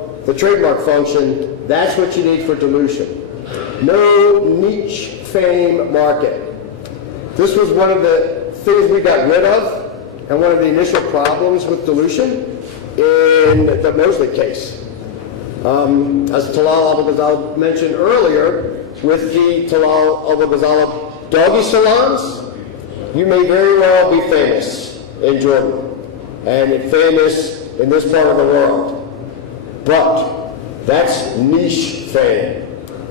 the trademark function, that's what you need for dilution. No niche fame market. This was one of the things we got rid of, and one of the initial problems with dilution in the Mosley case. As Talal Abu-Ghazaleh mentioned earlier, with the Talal Abu-Ghazaleh doggy salons, you may very well be famous in Jordan and famous in this part of the world. But that's niche fame.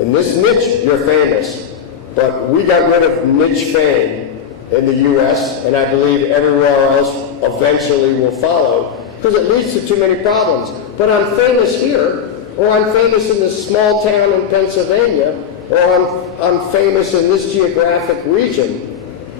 In this niche, you're famous. But we got rid of niche fame in the U.S., and I believe everywhere else eventually will follow, because it leads to too many problems. But I'm famous here, or I'm famous in this small town in Pennsylvania, or I'm famous in this geographic region.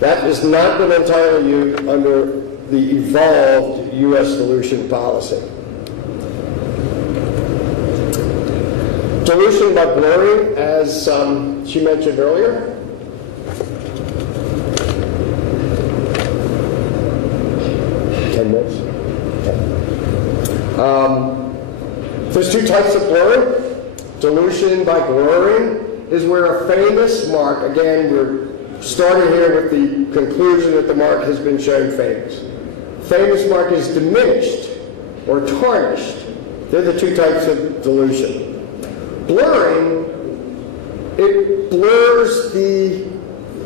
That has not been entirely used under the evolved U.S. dilution policy. Dilution by blurring, as she mentioned earlier. There's two types of blurring. Dilution by blurring is where a famous mark, again, we're starting here with the conclusion that the mark has been shown famous. Famous mark is diminished or tarnished. They're the two types of dilution. Blurring, it blurs the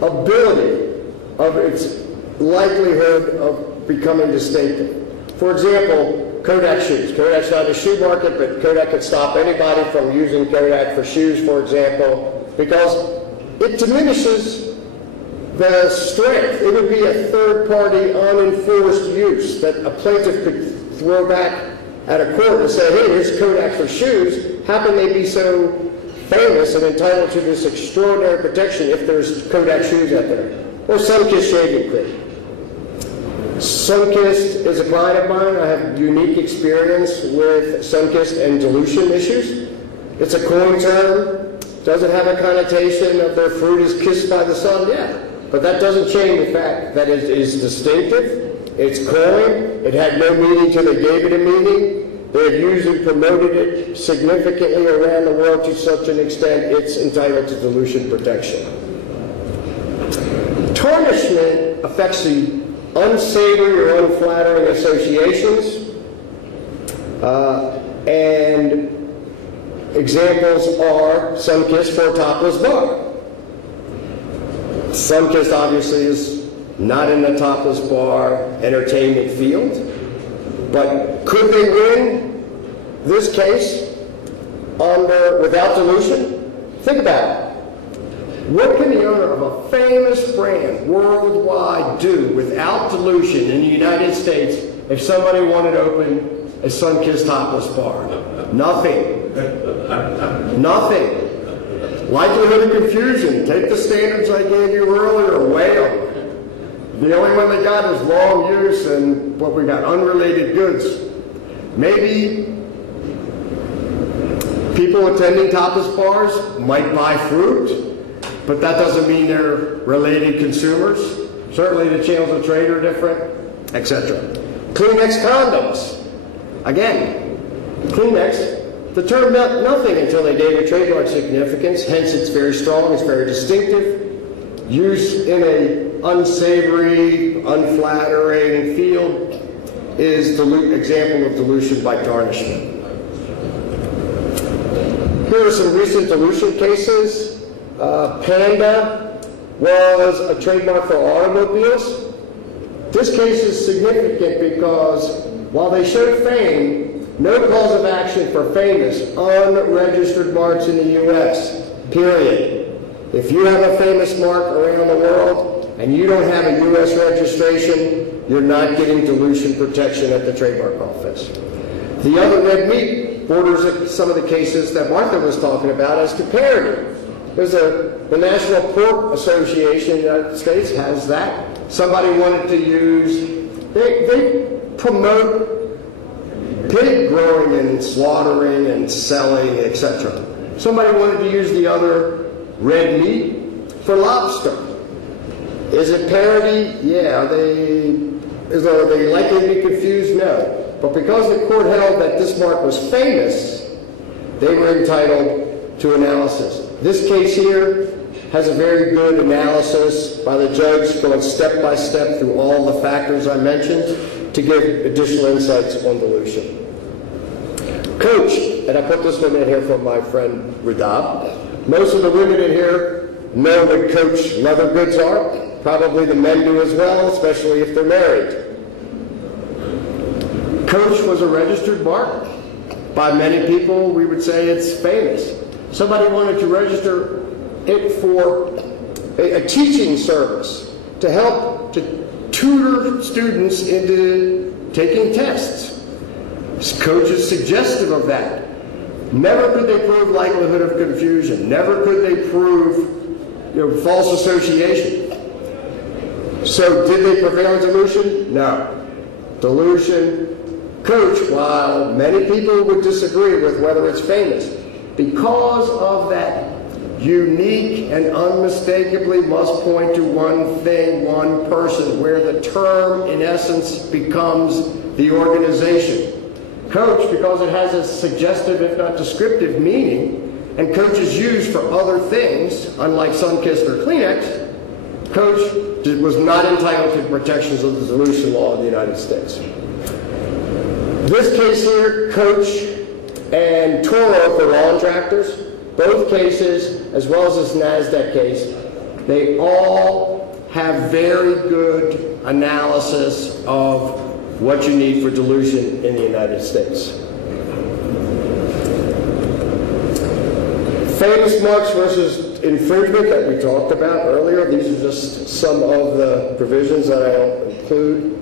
ability of its likelihood of becoming distinctive. For example, Kodak shoes. Kodak's not a shoe market, but Kodak could stop anybody from using Kodak for shoes, for example, because it diminishes the strength. It would be a third-party, unenforced use that a plaintiff could throw back at a court and say, hey, here's Kodak for shoes. How can they be so famous and entitled to this extraordinary protection if there's Kodak shoes out there? Or Sunkist shaving cream. Sunkist is a client of mine. I have unique experience with Sunkist and dilution issues. It's a coin term. Does it have a connotation of their fruit is kissed by the sun? Yeah. But that doesn't change the fact that it is distinctive. It's coin. It had no meaning till they gave it a meaning. They have used and promoted it significantly around the world to such an extent it's entitled to dilution protection. Tarnishment affects the unsavory or unflattering associations, and examples are Sunkist for a topless bar. Sunkist obviously is not in the topless bar entertainment field, but could they win this case without dilution? Think about it. What can the owner of a famous brand worldwide do without dilution in the United States if somebody wanted to open a Sunkist topless bar? Nothing. Nothing. Likelihood of confusion. Take the standards I gave you earlier, weigh them. The only one they got is long use and what we got, unrelated goods. Maybe people attending topless bars might buy fruit, but that doesn't mean they're related consumers. Certainly the channels of trade are different, etc. Kleenex condoms. Again, Kleenex, the term meant nothing until they gave a trademark significance, hence it's very strong, it's very distinctive. Use in an unsavory, unflattering field is the example of dilution by tarnishment. Here are some recent dilution cases. Panda was a trademark for automobiles. This case is significant because while they showed fame, no cause of action for famous unregistered marks in the U.S., period. If you have a famous mark around the world and you don't have a U.S. registration, you're not getting dilution protection at the trademark office. The other red meat borders some of the cases that Martha was talking about as comparative. There's the National Pork Association in the United States has that. Somebody wanted to use, they promote pig growing and slaughtering and selling, etc. Somebody wanted to use the other red meat for lobster. Is it parody? Yeah. Are they likely to be confused? No. But because the court held that this mark was famous, they were entitled to analysis. This case here has a very good analysis by the judge going step by step through all the factors I mentioned to give additional insights on dilution. Coach, and I put this one in here from my friend Radab. Most of the women in here know what Coach leather goods are. Probably the men do as well, especially if they're married. Coach was a registered mark. By many people, we would say it's famous. Somebody wanted to register it for a teaching service to help to tutor students into taking tests. Coach is suggestive of that. Never could they prove likelihood of confusion. Never could they prove false association. So did they prevail in dilution? No. Dilution, Coach, while many people would disagree with whether it's famous, because of that unique and unmistakably must point to one thing, one person, where the term in essence becomes the organization. Coach, because it has a suggestive if not descriptive meaning, and Coach is used for other things, unlike Sunkist or Kleenex, Coach was not entitled to the protections of the dilution law in the United States. This case here, Coach and Toro for lawn tractors, both cases, as well as this NASDAQ case, they all have very good analysis of what you need for dilution in the United States. Famous marks versus infringement that we talked about earlier. These are just some of the provisions that I'll include.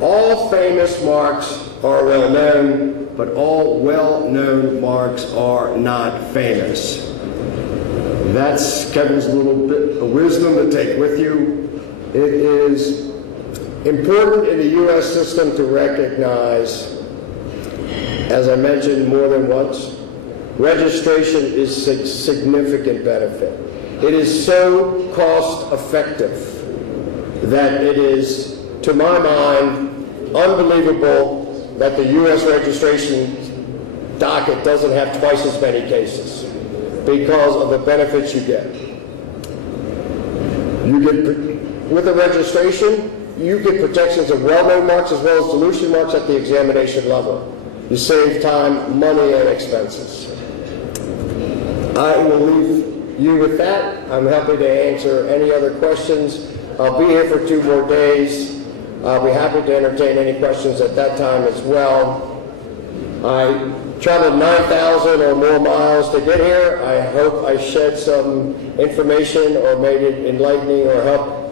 All famous marks are well known, but all well-known marks are not famous. That's Kevin's little bit of wisdom to take with you. It is important in the U.S. system to recognize, as I mentioned more than once, registration is a significant benefit. It is so cost effective that it is, to my mind, unbelievable that the U.S. registration docket doesn't have twice as many cases because of the benefits you get. With the registration, you get protections of well-known marks as well as dilution marks at the examination level. You save time, money, and expenses. I will leave you with that. I'm happy to answer any other questions. I'll be here for 2 more days. I'll be happy to entertain any questions at that time as well. I traveled 9,000 or more miles to get here. I hope I shed some information or made it enlightening or help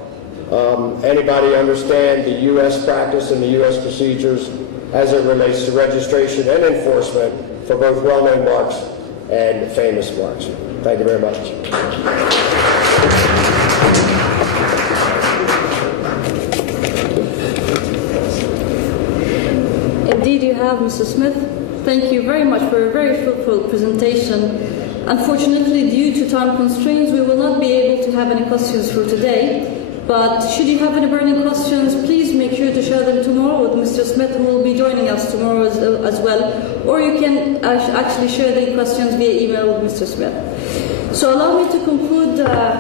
anybody understand the U.S. practice and the U.S. procedures as it relates to registration and enforcement for both well-known marks and famous marks. Thank you very much. Indeed you have, Mr. Smith. Thank you very much for a very fruitful presentation. Unfortunately, due to time constraints, we will not be able to have any questions for today. But should you have any burning questions, please make sure to share them tomorrow with Mr. Smith, who will be joining us tomorrow as well. Or you can actually share the questions via email with Mr. Smith. So allow me to conclude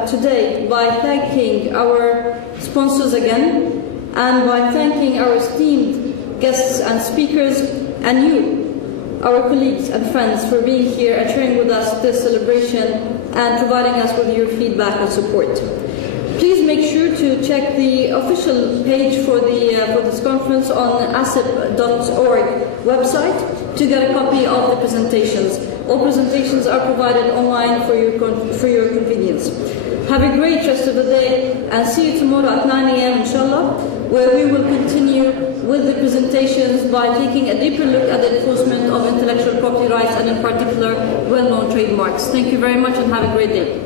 today by thanking our sponsors again, and by thanking our esteemed guests and speakers, and you, our colleagues and friends, for being here and sharing with us this celebration and providing us with your feedback and support. Please make sure to check the official page for this conference on asip.org website to get a copy of the presentations. All presentations are provided online for your convenience. Have a great rest of the day, and see you tomorrow at 9 a.m. inshallah, where we will continue with the presentations by taking a deeper look at the enforcement of intellectual property rights, and in particular well-known trademarks. Thank you very much and have a great day.